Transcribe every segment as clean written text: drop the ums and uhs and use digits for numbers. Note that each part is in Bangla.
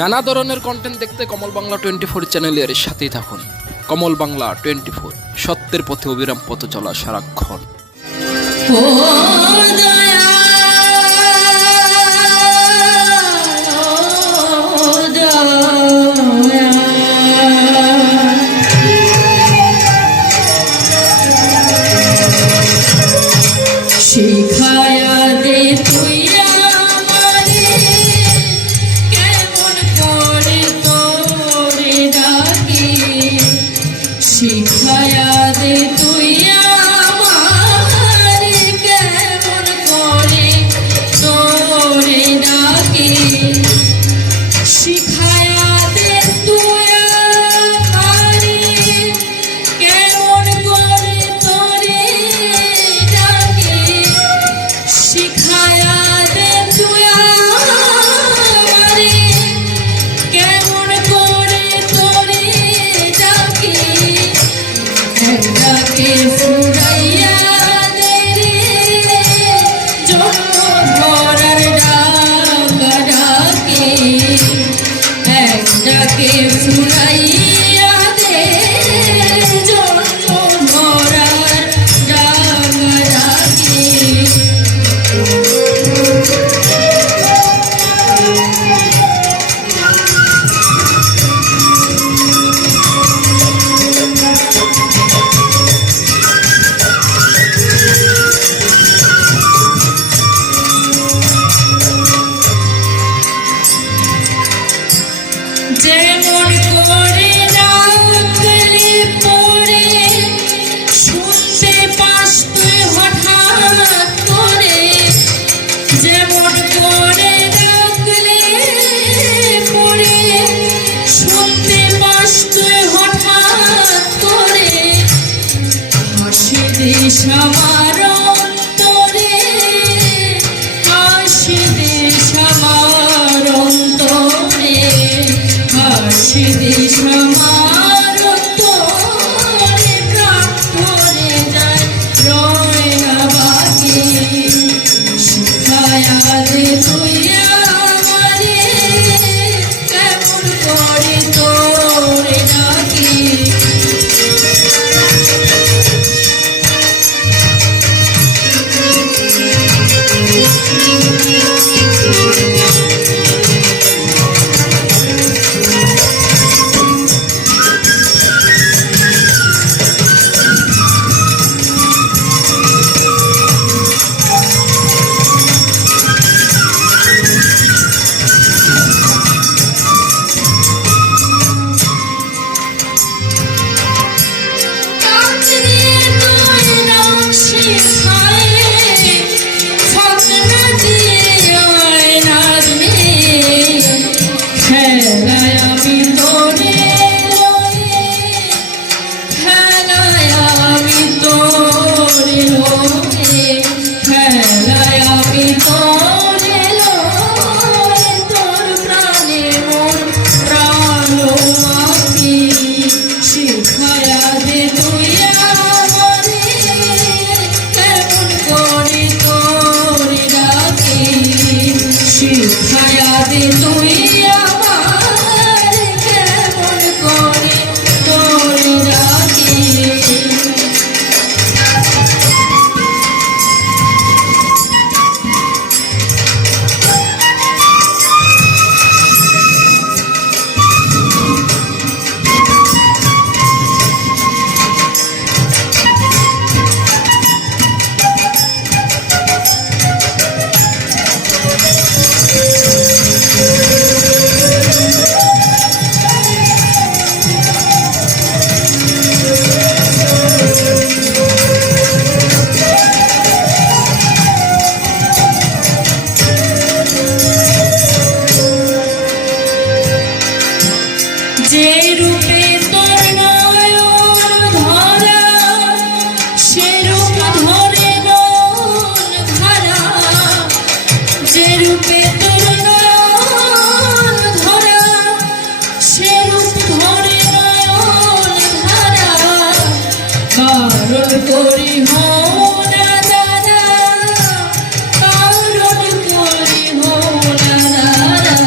নানা ধরনের কন্টেন্ট দেখতে কমল বাংলা 24 চ্যানেলের সাথেই থাকুন। কমল বাংলা 24, সত্যের পথে অবিরাম পথ চলা সারাক্ষণ। শিখায়া দে তুই আমারে কেমন করে তোরে ডাকি, শিখায়া দে তুই আমারে কেমন করে তোরে ডাকি, শিখায়া দে তুই আমারে কেমন করে তোরে ডাকি, শিখায়া দে তুই আমারে কেমন করে তোরে ডাকি, একটাকে ফুরাইয়া দে রে জন্ম ভরার ডাকা ডাকি, একটাকে ফুরাইয়া দে জন্ম ভরার ডাকা ডাকি। যেমন করে রাখলে পরে শুনতে পাস তুই হঠাৎ করে, যেমন করে রাখলে পরে শুনতে পাস তুই হঠাৎ করে, হাসি দিস আমার অন্তরে, হাসি দিস আমার অন্তরে, হাসি দিস আমার অন্তরে, প্রাণ ভরে যায় রয় না বাকি, শিখায়া দে তুই আমারে কেমন করে তোরে ডাকি। শিখায়া দে তুই আমারে কেমন করে তোরে ডাকি, শিখায়া দে তুই আমারে কেমন করে তোরে ডাকি। যে রূপে তোর নয়ন ধরা, সে রূপ ধরে নয়ন ধারা, যে রূপে তোর নয়ন ধরা, সে রূপ ধরে নয়ন ধারা, কারণ করি হও না দাদা, কারণ করি হও না দাদা,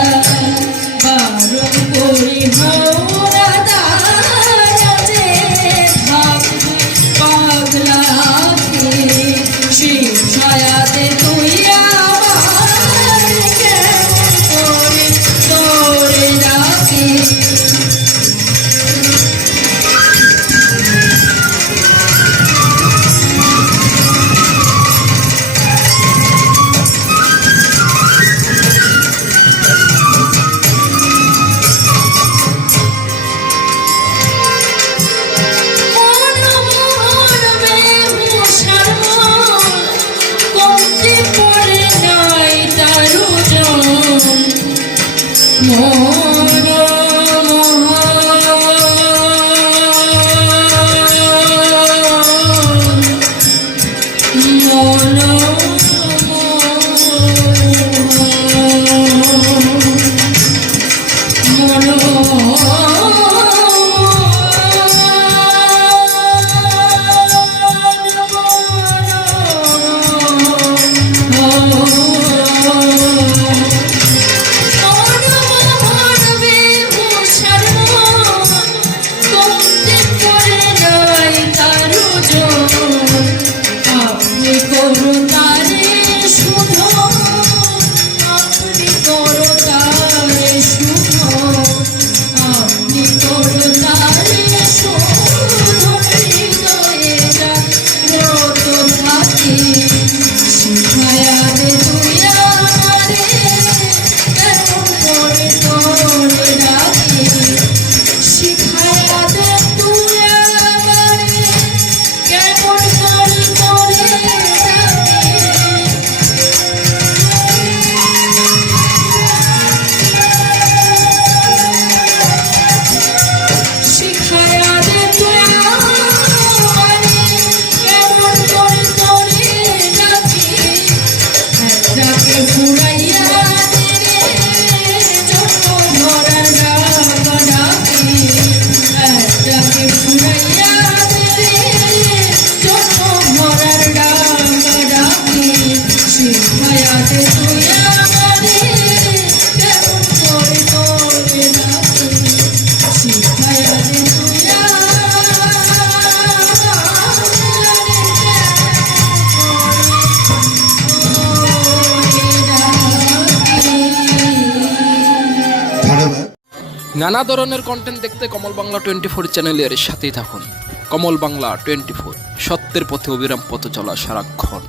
নানা ধরনের কন্টেন্ট দেখতে কমল বাংলা 24 চ্যানেলের সাথেই থাকুন। কমল বাংলা 24, সত্যের পথে অবিরাম পথ চলা সারাক্ষণ।